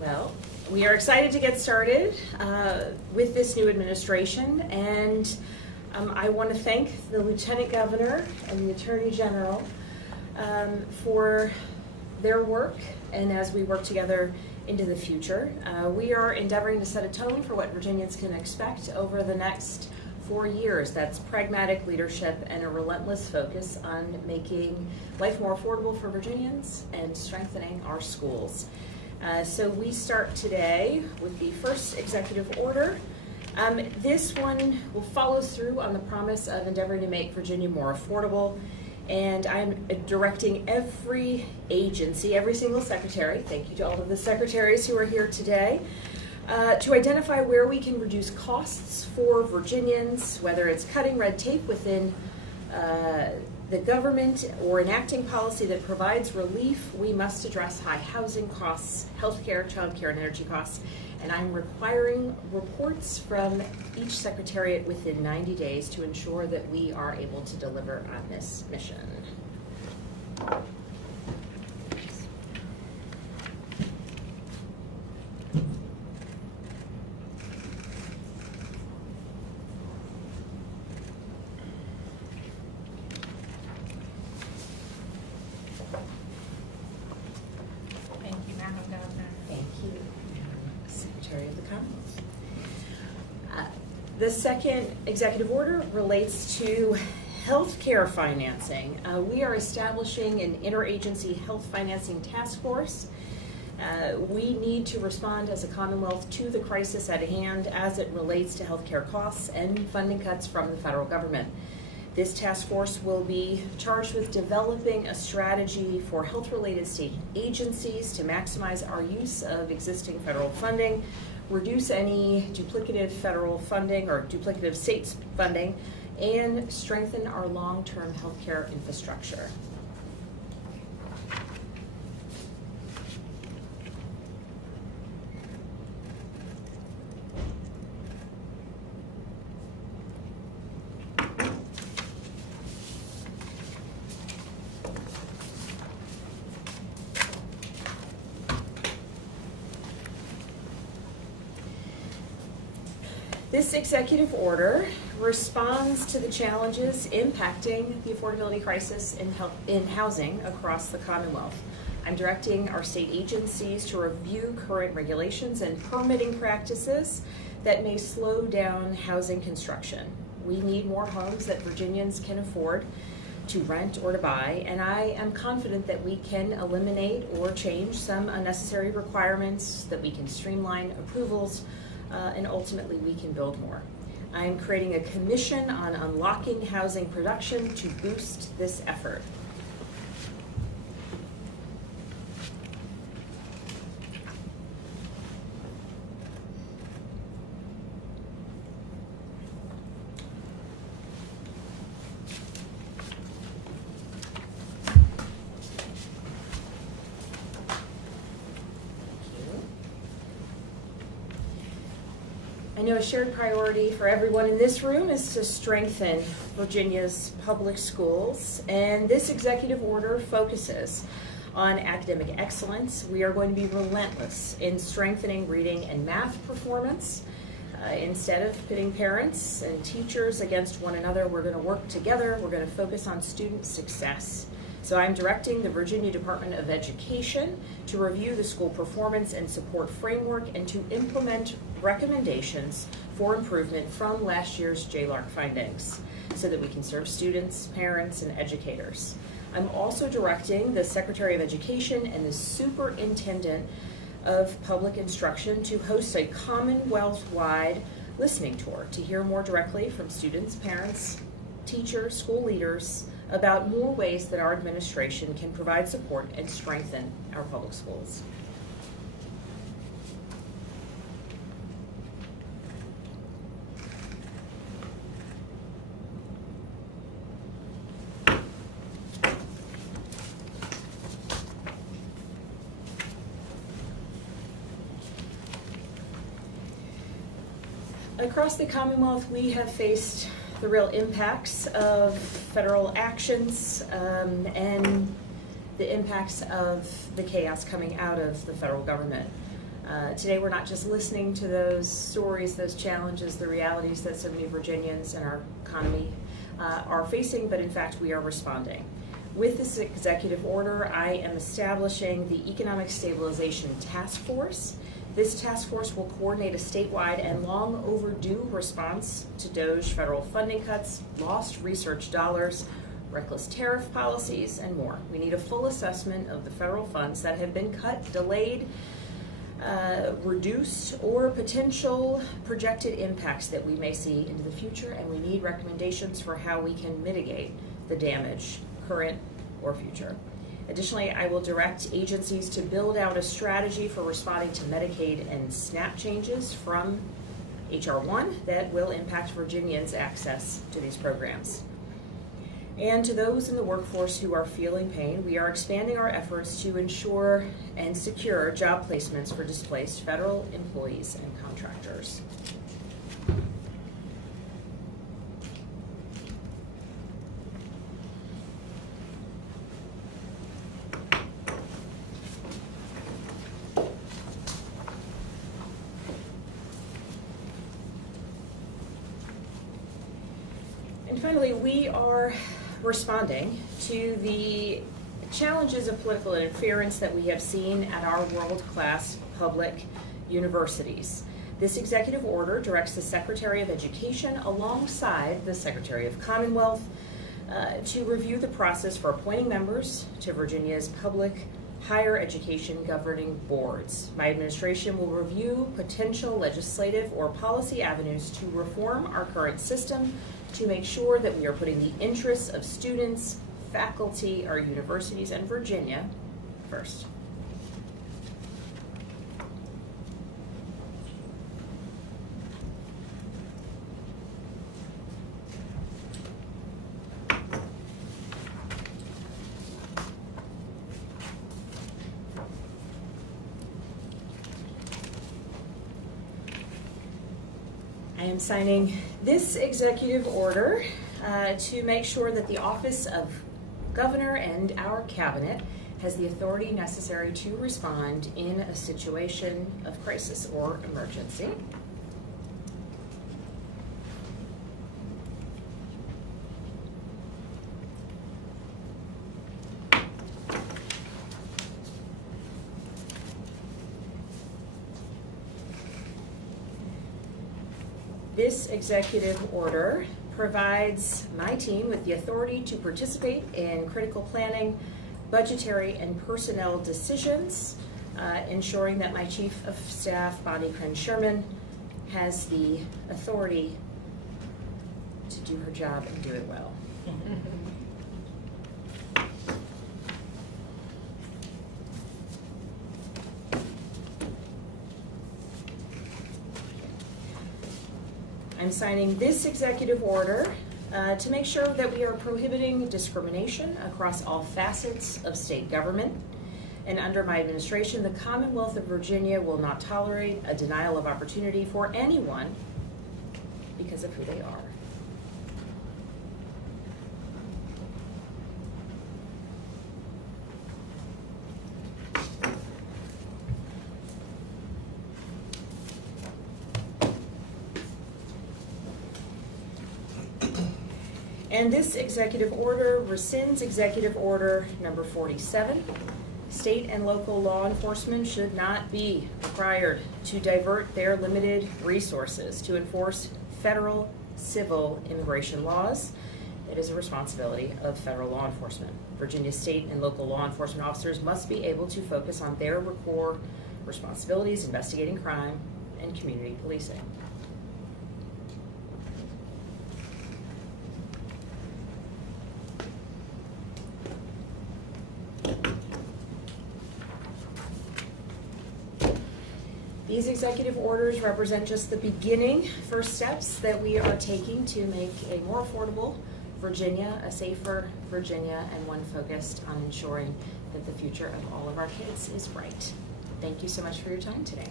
Well, we are excited to get started with this new administration, and I want to thank the Lieutenant Governor and the Attorney General for their work, and as we work together into the future. We are endeavoring to set a tone for what Virginians can expect over the next 4 years. That's pragmatic leadership and a relentless focus on making life more affordable for Virginians and strengthening our schools. So we start today with the first executive order. This one will follow through on the promise of endeavoring to make Virginia more affordable. And I'm directing every agency, every single secretary, thank you to all of the secretaries who are here today, to identify where we can reduce costs for Virginians, whether it's cutting red tape within the government or enacting policy that provides relief. We must address high housing costs, healthcare, childcare, and energy costs. And I'm requiring reports from each secretariat within 90 days to ensure that we are able to deliver on this mission. The second executive order relates to healthcare financing. We are establishing an interagency health financing task force. We need to respond as a Commonwealth to the crisis at hand as it relates to healthcare costs and funding cuts from the federal government. This task force will be charged with developing a strategy for health-related state agencies to maximize our use of existing federal funding, reduce any duplicative federal funding or duplicative state funding, and strengthen our long-term healthcare infrastructure. This executive order responds to the challenges impacting the affordability crisis in housing across the Commonwealth. I'm directing our state agencies to review current regulations and permitting practices that may slow down housing construction. We need more homes that Virginians can afford to rent or to buy, and I am confident that we can eliminate or change some unnecessary requirements, that we can streamline approvals, and ultimately we can build more. I am creating a commission on unlocking housing production to boost this effort. I know a shared priority for everyone in this room is to strengthen Virginia's public schools, and this executive order focuses on academic excellence. We are going to be relentless in strengthening reading and math performance. Instead of pitting parents and teachers against one another, we're going to work together. We're going to focus on student success. So I'm directing the Virginia Department of Education to review the school performance and support framework and to implement recommendations for improvement from last year's JLARC findings so that we can serve students, parents, and educators. I'm also directing the Secretary of Education and the Superintendent of Public Instruction to host a Commonwealth-wide listening tour to hear more directly from students, parents, teachers, school leaders, about more ways that our administration can provide support and strengthen our public schools. Across the Commonwealth, we have faced the real impacts of federal actions and the impacts of the chaos coming out of the federal government. Today we're not just listening to those stories, those challenges, the realities that so many Virginians and our economy are facing, but in fact we are responding. With this executive order, I am establishing the Economic Stabilization Task Force. This task force will coordinate a statewide and long overdue response to DOGE federal funding cuts, lost research dollars, reckless tariff policies, and more. We need a full assessment of the federal funds that have been cut, delayed, reduced, or potential projected impacts that we may see into the future, and we need recommendations for how we can mitigate the damage, current or future. Additionally, I will direct agencies to build out a strategy for responding to Medicaid and SNAP changes from H.R. 1 that will impact Virginians' access to these programs. And to those in the workforce who are feeling pain, we are expanding our efforts to ensure and secure job placements for displaced federal employees and contractors. And finally, we are responding to the challenges of political interference that we have seen at our world-class public universities. This executive order directs the Secretary of Education alongside the Secretary of Commonwealth to review the process for appointing members to Virginia's public higher education governing boards. My administration will review potential legislative or policy avenues to reform our current system to make sure that we are putting the interests of students, faculty, our universities, and Virginia first. I am signing this executive order to make sure that the office of Governor and our cabinet has the authority necessary to respond in a situation of crisis or emergency. This executive order provides my team with the authority to participate in critical planning, budgetary, and personnel decisions, ensuring that my Chief of Staff, Bonnie Kren-Sherman, has the authority to do her job and do it well. I'm signing this executive order to make sure that we are prohibiting discrimination across all facets of state government. And under my administration, the Commonwealth of Virginia will not tolerate a denial of opportunity for anyone because of who they are. And this executive order rescinds executive order number 47. State and local law enforcement should not be required to divert their limited resources to enforce federal civil immigration laws. It is a responsibility of federal law enforcement. Virginia state and local law enforcement officers must be able to focus on their core responsibilities, investigating crime and community policing. These executive orders represent just the beginning, first steps that we are taking to make a more affordable Virginia, a safer Virginia, and one focused on ensuring that the future of all of our kids is bright. Thank you so much for your time today.